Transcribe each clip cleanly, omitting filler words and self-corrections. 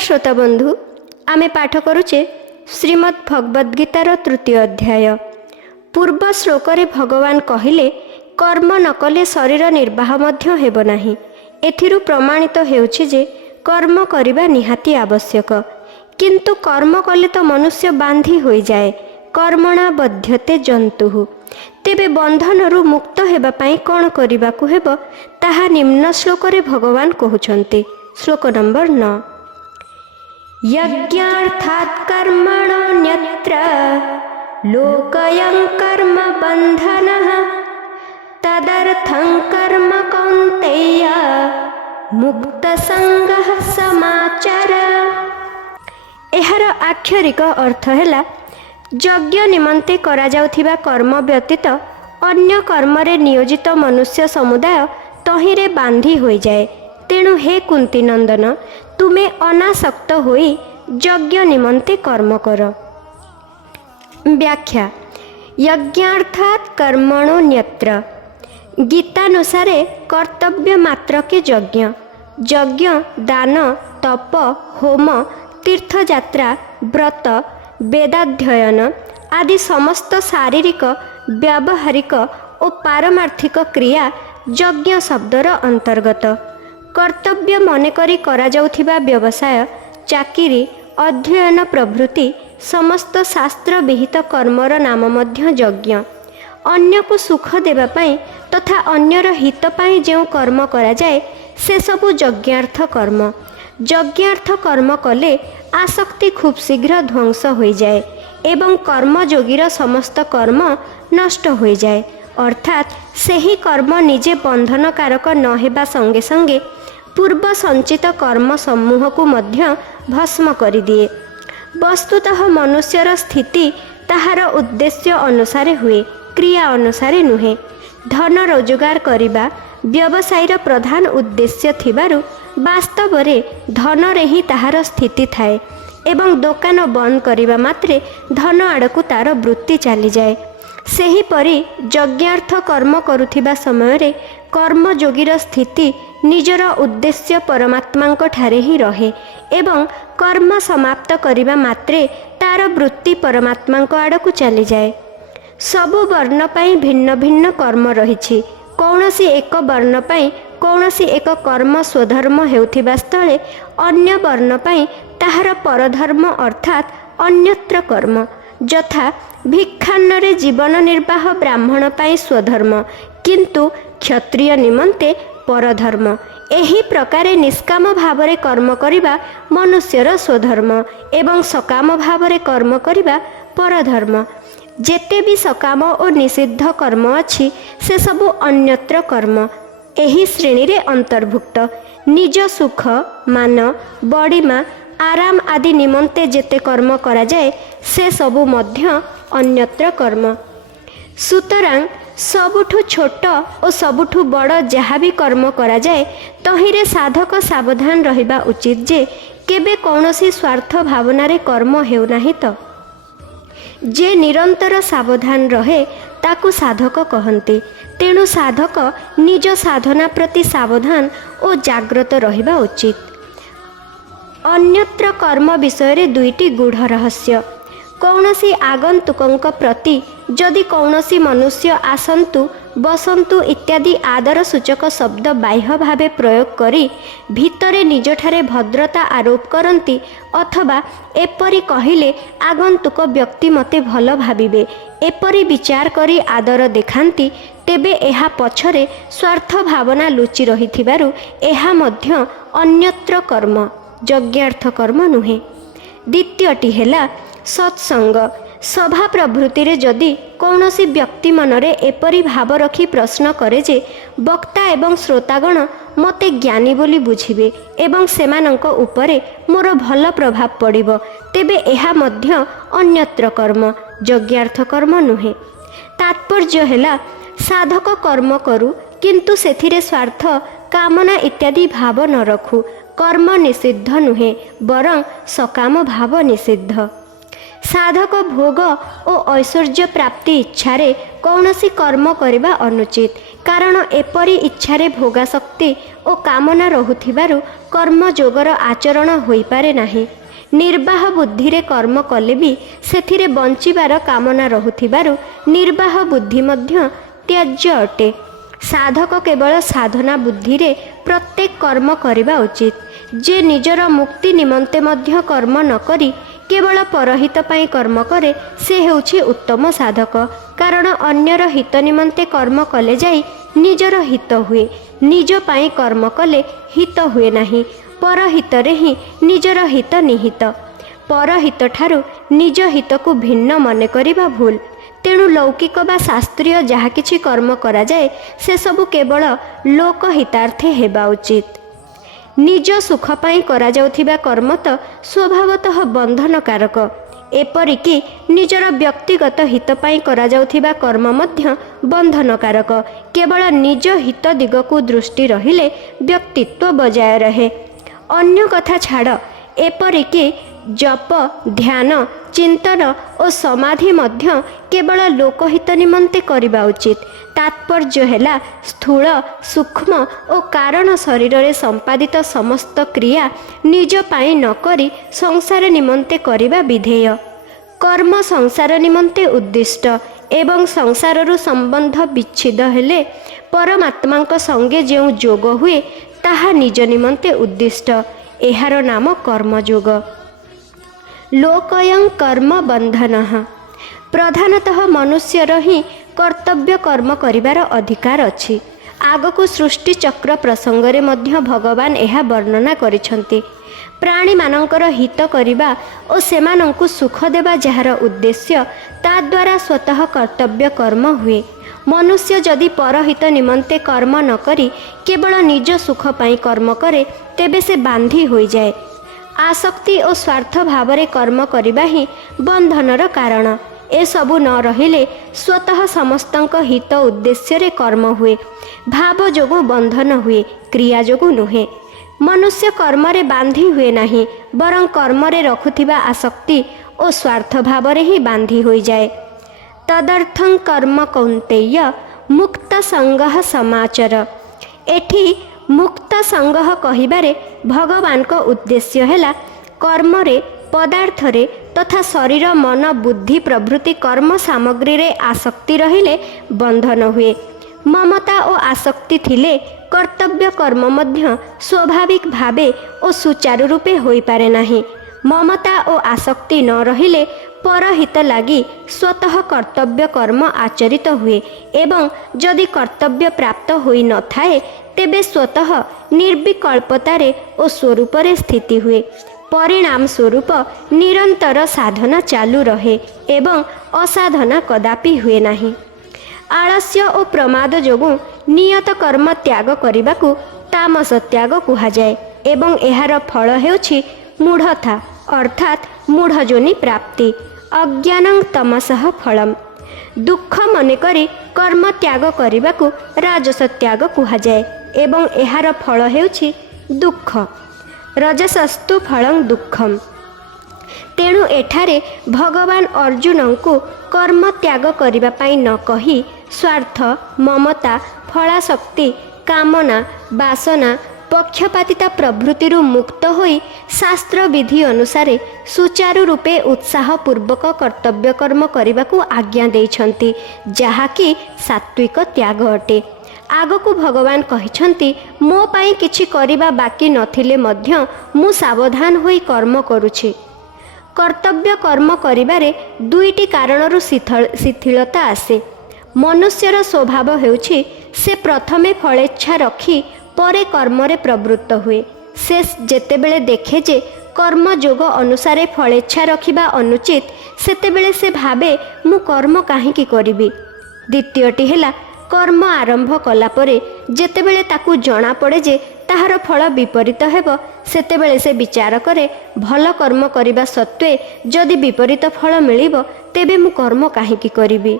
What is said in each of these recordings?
श्रोता बंधु, आमे पाठ करुचे श्रीमद् भगवद गीतार तृतीय अध्याय। पूर्व श्लोक रे भगवान कहिले कर्म न कले शरीर निर्वाह मध्य हेब नाही। एथिरु प्रमाणित हेउछि जे कर्म करिबा निहाती आवश्यक, किंतु कर्म कले तो मनुष्य बांधी होई जाए। कर्मणा बध्यते जंतुः। तेबे बंधनरु मुक्त हेबा पई कोन करिबाकु हेबो ताहा निम्न श्लोक रे भगवान कहुछन्ते। श्लोक नंबर 9। यज्ञार्थात् कर्मणोऽन्यत्र लोकयं कर्म बन्धनः तदर्थं कर्म कौन्तेय मुक्तसंगः समाचर। एहार आक्षरिक अर्थ हैला यज्ञ निमंते करा जाउथिबा कर्म व्यतीत अन्य कर्मरे नियोजित मनुष्य समुदाय तहिरे बांधी होई जाए। तेणु हे कुंती नंदन, तुमे अनासक्त होई यज्ञ निमंते कर्म कर। व्याख्या। यज्ञार्थात् कर्मणोऽन्यत्र। गीतानुसारे कर्तव्य मात्र के यज्ञ। यज्ञ दान, तप, होम, तीर्थयात्रा, व्रत, वेदाध्ययन आदि समस्त शारीरिक, व्यावहारिक और पारमार्थिक क्रिया यज्ञ शब्दर अंतर्गत। कर्तव्य मनेकरी करा जाउथिबा व्यवसाय, चाकिरी, अध्ययन प्रभृति समस्त शास्त्र विहित कर्मर नाम मध्य यज्ञ। अन्य को सुख देवा पाई तथा अन्यर हित पाई जो कर्म करा जाए से सबु यज्ञार्थ कर्म। यज्ञार्थ कर्म कले आसक्ति खूब शीघ्र ध्वंस हो जाए एवं कर्मयोगीर समस्त कर्म नष्ट हो जाए। अर्थात सही कर्म निजे बंधनकारक न हेबा संगे संगे पूर्व संचित कर्म समूह को मध्य भस्म कर दिए। वस्तुतः मनुष्यर स्थिति ताहार उद्देश्य अनुसारे हुए, क्रिया अनुसारे नुहे। धन रोजगार करिबा व्यवसायीर प्रधान उद्देश्य थिबारु वास्तव रे धन रे ही ताहार स्थिति थाए एवं दुकान बंद करिबा मात्रे धन आड़कू तार वृत्ति चली जाए। सेहीपरि यज्ञार्थ कर्म करुथिबा समय रे कर्मयोगीर स्थिति निजर उद्देश्य परमात्मांक ठारे ही रहे एवं कर्म समाप्त करिबा मात्रे तार वृत्ति परमात्मांक आड़कू चली जाए। सबु वर्ण पाई भिन्न भिन्न कर्म रहिछि। कौनसी एक वर्ण पाई कौनसी एक कर्म स्वधर्म हेउथिबा स्थले अन्य वर्ण पाई ताहार परधर्म अर्थात अन्यत्र कर्म। यथा भिक्षान्नरे जीवन निर्वाह ब्राह्मण पाई स्वधर्म, किंतु क्षत्रिय निमंते परधर्म। एही प्रकारे निष्काम भावरे कर्म करिबा मनुष्यर स्वधर्म एवं सकाम भावरे कर्म करिबा परधर्म। जेते भी सकाम और निषिद्ध कर्म अछि से सबु अन्यत्र कर्म एही श्रेणी रे अंतर्भुक्त। निज सुख, मान, बड़ीमा, आराम आदि निमंते जेते कर्म करा जाए से सबु मध्य अन्यत्र कर्म। सुतरां सबुठु छोट और सबुठु बड़ जहाँ भी कर्म करा जाए तहिरे साधक सावधान रहिबा उचित जे केबे कौनसी स्वार्थ भावना रे कर्म हेउ नाही तो। जे निरंतर सावधान रहे ताकू साधक कहते। तेणु साधक निज साधना प्रति सावधान और जाग्रत रहिबा उचित। अन्यत्र कर्म विषय रे दुईटी गूढ़ रहस्य। कौनसी आगंतुकंक प्रति जदि कौनसी मनुष्य आसंतु, बसंतु इत्यादि आदर सूचक शब्द बाह्य भावे प्रयोग करी भितरे निजठारे भद्रता आरोप करती अथवा एपरी कहिले आगंतुक व्यक्ति मते भल भाविबे एपरी विचार करी आदर देखांती, तेबे एहा पछरे स्वार्थ भावना लुचि रहिथिबारु एहा मध्य अन्यत्र कर्म, यज्ञार्थ कर्म नुहे। द्वितीयटी हेला सत्संग। सभा प्रभृति रे जदि कौनसी व्यक्ति मनरे एपरी भाव रखी प्रश्न करे जे वक्ता एवं श्रोतागण मते ज्ञानी बोली बुझिबे एवं सेमानंक उपरे मोर भल प्रभाव पड़िबो, तेबे एहा मध्य अन्यत्र कर्म, यज्ञार्थ कर्म नुहे। तात्पर्य हेला साधक कर्म करू किंतु सेथिरे स्वार्थ, कामना इत्यादि भाव न रखू। कर्म निषिद्ध नुहे, बरं सकाम भाव निषिद्ध। साधक भोग और ऐश्वर्य प्राप्ति इच्छारे कौनसी कर्म करवा अनुचित, कारण एपरी इच्छारे भोगाशक्ति और कामना रहुथिबारु कर्मयोगर आचरण होई पारे नाही। निर्वाह बुद्धि रे कर्म कले भी सेथिरे बंचिबार कामना रहुथिबारु निर्वाह बुद्धि मध्य त्याज्य अटे। साधक केवल साधना बुद्धि रे प्रत्येक कर्म करवा उचित। जे निजर मुक्ति निमंते मध्य कर्म न करी केवल परहित पाई कर्म करे से हेउछि उत्तम साधक, कारण अन्यर हित निमंते कर्म कले जाई निजर हित हुए। निज पाई कर्म कले हित हुए नाही, परहित रे ही निजर हित निहित। परहित ठारू निज हित को भिन्न मने करिबा भूल। तेणु लौकिक बा शास्त्रीय जहा किछि कर्म करा जाए से सबु केवल लोक हितार्थे हेबा उचित। निज सुख पाई करा जाउथिबा कर्म तो स्वभावतः बंधनकारक। एपरिकी निजर व्यक्तिगत हित पाई करा जाउथिबा कर्म मध्य बंधनकारक। केवल निज हित दिगकु दृष्टि रहिले व्यक्तित्व बजाय रहे। अन्य कथा छाड़, एपरिकी जप ध्यान चिंतन और समाधि मध्य केवल लोकहित निमंते करिबा उचित। तात्पर्य हैला स्थूल सूक्ष्म और कारण शरीर रे संपादित समस्त क्रिया निज पाई न करी संसार निमंते करिबा विधेय। कर्म संसार निमंते उद्दिष्ट एवं संसाररु संबंध विच्छिद हेले परमात्मा संगे जो जोग हुए ताहा निज निमंते उद्दिष्ट। एहार नाम कर्मयोग। लोकयं कर्म बंधनः। प्रधानतः मनुष्यर ही कर्तव्य कर्म करिबार अधिकार अछि। आगकु सृष्टि चक्र प्रसंगरे मध्य भगवान एहा वर्णना करिसंती। प्राणी मानकर हित करिबा और सेमानंकु सुख देबा जହାର उद्देश्य ता द्वारा स्वतः कर्तव्य कर्म हुए। मनुष्य जदि परहित निमंते कर्म न करी केवल निज सुख पाई कर्म करे तेबे से बांधी होई जाए। आसक्ति और स्वार्थ भावरे कर्म करिबा ही बंधनर कारण। ए सबु न रहिले स्वतः समस्तंक हित उद्देश्य रे कर्म हुए। भाव जोगु बंधन हुए, क्रिया जोगु नुहे। मनुष्य कर्म रे बांधी हुए नहीं, बरं कर्म रे रखुथिबा आसक्ति और स्वार्थ भावरे ही बांधी होई जाए। तदर्थं कर्म कौन्तेय मुक्त संगः समाचर। एठी मुक्त संगह कहिबारे भगवान को उद्देश्य हैला कर्म रे पदार्थ रे तथा शरीर मन बुद्धि प्रभृति कर्म सामग्री रे आसक्ति रहिले बंधन हुए। ममता और आसक्ति थिले कर्तव्य कर्म मध्य स्वाभाविक भावे और सुचारू रूपे होई पारे नाही। ममता और आसक्ति न रहिले परहित लागी स्वतः कर्तव्य कर्म आचरित हुए एवं जदि कर्तव्य प्राप्त होई न थाए तेबे स्वतः निर्विकल्पतारे और स्वरूपरे स्थिति हुए। परिणाम स्वरूप निरंतर साधना चालू रहे एवं असाधना कदापि हुए नहीं। आलस्य और प्रमाद जोगु नियत कर्म त्याग करिबाकु तामस त्याग कुहाजाए एवं एहार फल हेउछि मूढ़ता अर्थात मूढ़जोनि प्राप्ति। अज्ञानं तमसः फलम। दुख मने करी कर्म त्याग करिबाकु राजस त्याग कुहाजाए एवं एहार फल हेउछि दुख। रजसस्तु फलं दुखम। तेणु एठारे भगवान अर्जुन को कर्म त्याग करिबा पाई न कही स्वार्थ ममता फलाशक्ति कामना बासना पक्षपातिता प्रभृति मुक्त होई शास्त्र विधि अनुसारे सुचारू रूपे उत्साह पूर्वक कर्तव्य कर्म करने को आज्ञा देइछंती, जहाँकि सात्विक त्याग अटे। आगकू भगवान कहिछंती मो पाई किछि करिबा बाकी नथिले मध्य मु सावधान होई कर्म करुछि। कर्तव्य कर्म करिबारे दुईटी कारणरू शिथिलता आसे। मनुष्यर स्वभाव हेउछि से प्रथमे फलेच्छा रखी परे कर्मरे प्रवृत्त हुए। से जेतेबेले देखे जे कर्म जोग अनुसारे फलेच्छा रखिबा अनुचित सेतेबेले से भावे मु कर्म काहीकि करिबि। द्वितीयटी हेला कर्म आरंभ कला परे जेतेबेले ताकू जणा पड़े जे ताहार फल विपरीत हेब सेतेबेले से विचार करे भल कर्म करिबा सत्वे जदि विपरीत फल मिलिब तेबे मु कर्म काहीकि करिबि।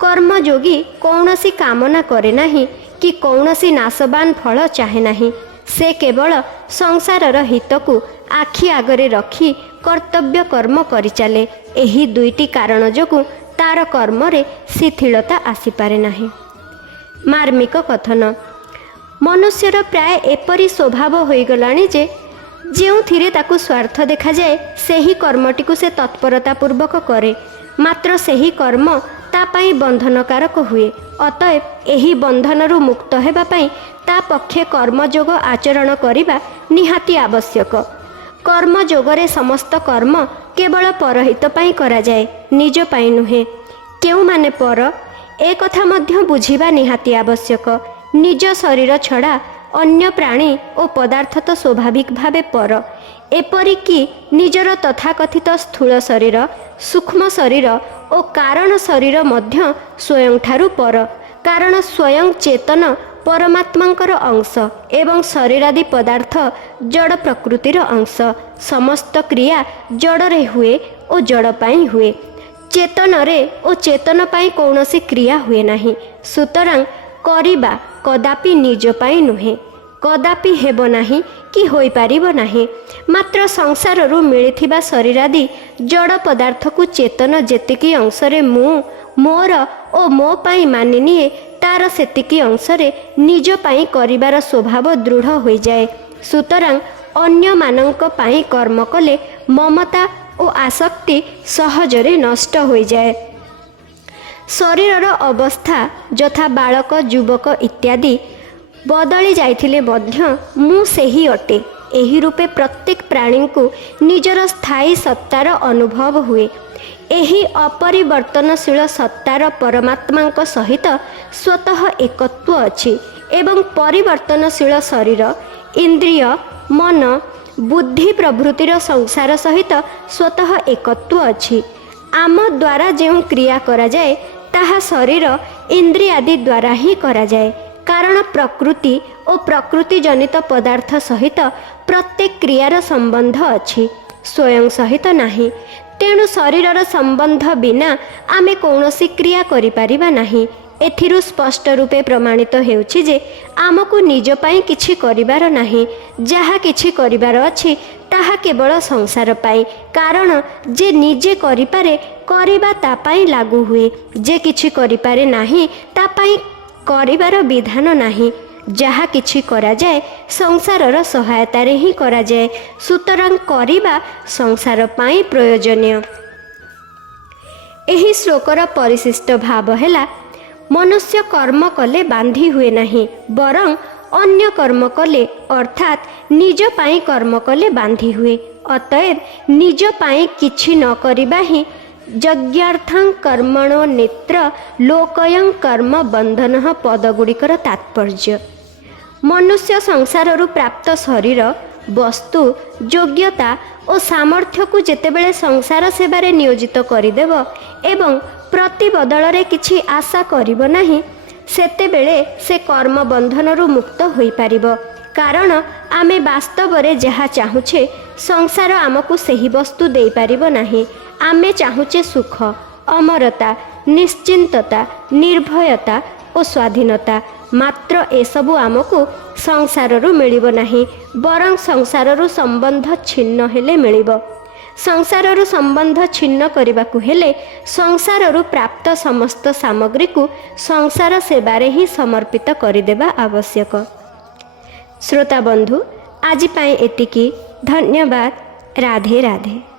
कर्मयोगी कौनसी कामना करे नाही कि कौनसी नाशवान फल चाहे नाही। से केवल संसारर हितकु आखि आगरे रखी कर्तव्य कर्म करि चले। एही दुईटी कारण जोगु तार कर्मरे शिथिलता आसीपारे नाही। मार्मिक कथन। मनुष्यर प्राय एपरी स्वभाव होइगलाणी जे ଯେଉଁଥିରେ ତାକୁ ସ୍ୱାର୍ଥ ଦେଖାଯାଏ ସେହି କର୍ମଟିକୁ ସେ ତତ୍ପରତାପୂର୍ବକ କରେ, ମାତ୍ର ସେହି କର୍ମ ତା ପାଇଁ ବନ୍ଧନକାରକ ହୁଏ। ଅତଏବ ଏହି ବନ୍ଧନରୁ ମୁକ୍ତ ହେବା ପାଇଁ ତା ପକ୍ଷେ କର୍ମଯୋଗ ଆଚରଣ କରିବା ନିହାତି ଆବଶ୍ୟକ। କର୍ମଯୋଗରେ ସମସ୍ତ କର୍ମ କେବଳ ପରହିତ ପାଇଁ କରାଯାଏ, ନିଜ ପାଇଁ ନୁହେଁ। କେଉଁମାନେ ପର ଏ କଥା ମଧ୍ୟ ବୁଝିବା ନିହାତି ଆବଶ୍ୟକ। ନିଜ ଶରୀର ଛଡ଼ା ଅନ୍ୟ ପ୍ରାଣୀ ଓ ପଦାର୍ଥ ତ ସ୍ୱାଭାବିକ ଭାବେ ପର। ଏପରିକି ନିଜର ତଥାକଥିତ ସ୍ଥୂଳ ଶରୀର, ସୂକ୍ଷ୍ମ ଶରୀର ଓ କାରଣ ଶରୀର ମଧ୍ୟ ସ୍ୱୟଂଠାରୁ ପର। କାରଣ ସ୍ୱୟଂ ଚେତନ ପରମାତ୍ମାଙ୍କର ଅଂଶ ଏବଂ ଶରୀରାଦି ପଦାର୍ଥ ଜଡ଼ ପ୍ରକୃତିର ଅଂଶ। ସମସ୍ତ କ୍ରିୟା ଜଡ଼ରେ ହୁଏ ଓ ଜଡ଼ ପାଇଁ ହୁଏ। ଚେତନରେ ଓ ଚେତନ ପାଇଁ କୌଣସି କ୍ରିୟା ହୁଏ ନାହିଁ। ସୁତରାଂ କରିବା କଦାପି ନିଜ ପାଇଁ ନୁହେଁ, କଦାପି ହେବ ନାହିଁ କି ହୋଇପାରିବ ନାହିଁ। ମାତ୍ର ସଂସାରରୁ ମିଳିଥିବା ଶରୀରାଦି ଜଡ଼ ପଦାର୍ଥକୁ ଚେତନ ଯେତିକି ଅଂଶରେ ମୁଁ, ମୋର ଓ ମୋ ପାଇଁ ମାନିନିଏ, ତାର ସେତିକି ଅଂଶରେ ନିଜ ପାଇଁ କରିବାର ସ୍ୱଭାବ ଦୃଢ଼ ହୋଇଯାଏ। ସୁତରାଂ ଅନ୍ୟମାନଙ୍କ ପାଇଁ କର୍ମ କଲେ ମମତା ଓ ଆସକ୍ତି ସହଜରେ ନଷ୍ଟ ହୋଇଯାଏ। ଶରୀରର ଅବସ୍ଥା ଯଥା ବାଳକ, ଯୁବକ ଇତ୍ୟାଦି ବଦଳି ଯାଇଥିଲେ ମଧ୍ୟ ମୁଁ ସେହି ଅଟେ, ଏହି ରୂପେ ପ୍ରତ୍ୟେକ ପ୍ରାଣୀଙ୍କୁ ନିଜର ସ୍ଥାୟୀ ସତ୍ତାର ଅନୁଭବ ହୁଏ। ଏହି ଅପରିବର୍ତ୍ତନଶୀଳ ସତ୍ତାର ପରମାତ୍ମାଙ୍କ ସହିତ ସ୍ୱତଃ ଏକତ୍ୱ ଅଛି ଏବଂ ପରିବର୍ତ୍ତନଶୀଳ ଶରୀର, ଇନ୍ଦ୍ରିୟ, ମନ, ବୁଦ୍ଧି ପ୍ରଭୃତିର ସଂସାର ସହିତ ସ୍ୱତଃ ଏକତ୍ୱ ଅଛି। ଆମ ଦ୍ୱାରା ଯେଉଁ କ୍ରିୟା କରାଯାଏ ତାହା ଶରୀର, ଇନ୍ଦ୍ରିୟାଦି ଦ୍ୱାରା ହିଁ କରାଯାଏ। କାରଣ ପ୍ରକୃତି ଓ ପ୍ରକୃତି ଜନିତ ପଦାର୍ଥ ସହିତ ପ୍ରତ୍ୟେକ କ୍ରିୟାର ସମ୍ବନ୍ଧ ଅଛି, ସ୍ୱୟଂ ସହିତ ନାହିଁ। ତେଣୁ ଶରୀରର ସମ୍ବନ୍ଧ ବିନା ଆମେ କୌଣସି କ୍ରିୟା କରିପାରିବା ନାହିଁ। ଏଥିରୁ ସ୍ପଷ୍ଟ ରୂପେ ପ୍ରମାଣିତ ହେଉଛି ଯେ ଆମକୁ ନିଜ ପାଇଁ କିଛି କରିବାର ନାହିଁ। ଯାହା କିଛି କରିବାର ଅଛି ତାହା କେବଳ ସଂସାର ପାଇଁ। କାରଣ ଯେ ନିଜେ କରିପାରେ, କରିବା ତା ପାଇଁ ଲାଗୁ ହୁଏ। ଯେ କିଛି କରିପାରେ ନାହିଁ, ତା ପାଇଁ କରିବାର ବିଧାନ ନାହିଁ। ଯାହା କିଛି କରାଯାଏ ସଂସାରର ସହାୟତାରେ ହିଁ କରାଯାଏ। ସୁତରାଂ କରିବା ସଂସାର ପାଇଁ ପ୍ରୟୋଜନୀୟ। ଏହି ଶ୍ଲୋକର ପରିଶିଷ୍ଟ ଭାବ ହେଲା, ମନୁଷ୍ୟ କର୍ମ କଲେ ବାନ୍ଧି ହୁଏ ନାହିଁ, ବରଂ ଅନ୍ୟ କର୍ମ କଲେ ଅର୍ଥାତ୍ ନିଜ ପାଇଁ କର୍ମ କଲେ ବାନ୍ଧି ହୁଏ। ଅତଏବ ନିଜ ପାଇଁ କିଛି ନ କରିବା ହିଁ ଯଜ୍ଞାର୍ଥଂ କର୍ମଣୋ ନେତ୍ର ଲୋକୟଂ କର୍ମ ବନ୍ଧନ ପଦଗୁଡ଼ିକର ତାତ୍ପର୍ଯ୍ୟ। ମନୁଷ୍ୟ ସଂସାରରୁ ପ୍ରାପ୍ତ ଶରୀର, ବସ୍ତୁ, ଯୋଗ୍ୟତା ଓ ସାମର୍ଥ୍ୟକୁ ଯେତେବେଳେ ସଂସାର ସେବାରେ ନିୟୋଜିତ କରିଦେବ ଏବଂ ପ୍ରତି ବଦଳରେ କିଛି ଆଶା କରିବ ନାହିଁ, ସେତେବେଳେ ସେ କର୍ମ ବନ୍ଧନରୁ ମୁକ୍ତ ହୋଇପାରିବ। କାରଣ ଆମେ ବାସ୍ତବରେ ଯାହା ଚାହୁଁଛେ ସଂସାର ଆମକୁ ସେହି ବସ୍ତୁ ଦେଇପାରିବ ନାହିଁ। ଆମେ ଚାହୁଁଛେ ସୁଖ, ଅମରତା, ନିଶ୍ଚିନ୍ତତା, ନିର୍ଭୟତା ଓ ସ୍ୱାଧୀନତା। ମାତ୍ର ଏସବୁ ଆମକୁ ସଂସାରରୁ ମିଳିବ ନାହିଁ, ବରଂ ସଂସାରରୁ ସମ୍ବନ୍ଧ ଛିନ୍ନ ହେଲେ ମିଳିବ। ସଂସାରରୁ ସମ୍ବନ୍ଧ ଛିନ୍ନ କରିବାକୁ ହେଲେ ସଂସାରରୁ ପ୍ରାପ୍ତ ସମସ୍ତ ସାମଗ୍ରୀକୁ ସଂସାର ସେବାରେ ହିଁ ସମର୍ପିତ କରିଦେବା ଆବଶ୍ୟକ। ଶ୍ରୋତା ବନ୍ଧୁ, ଆଜି ପାଇଁ ଏତିକି। ଧନ୍ୟବାଦ। ରାଧେ ରାଧେ।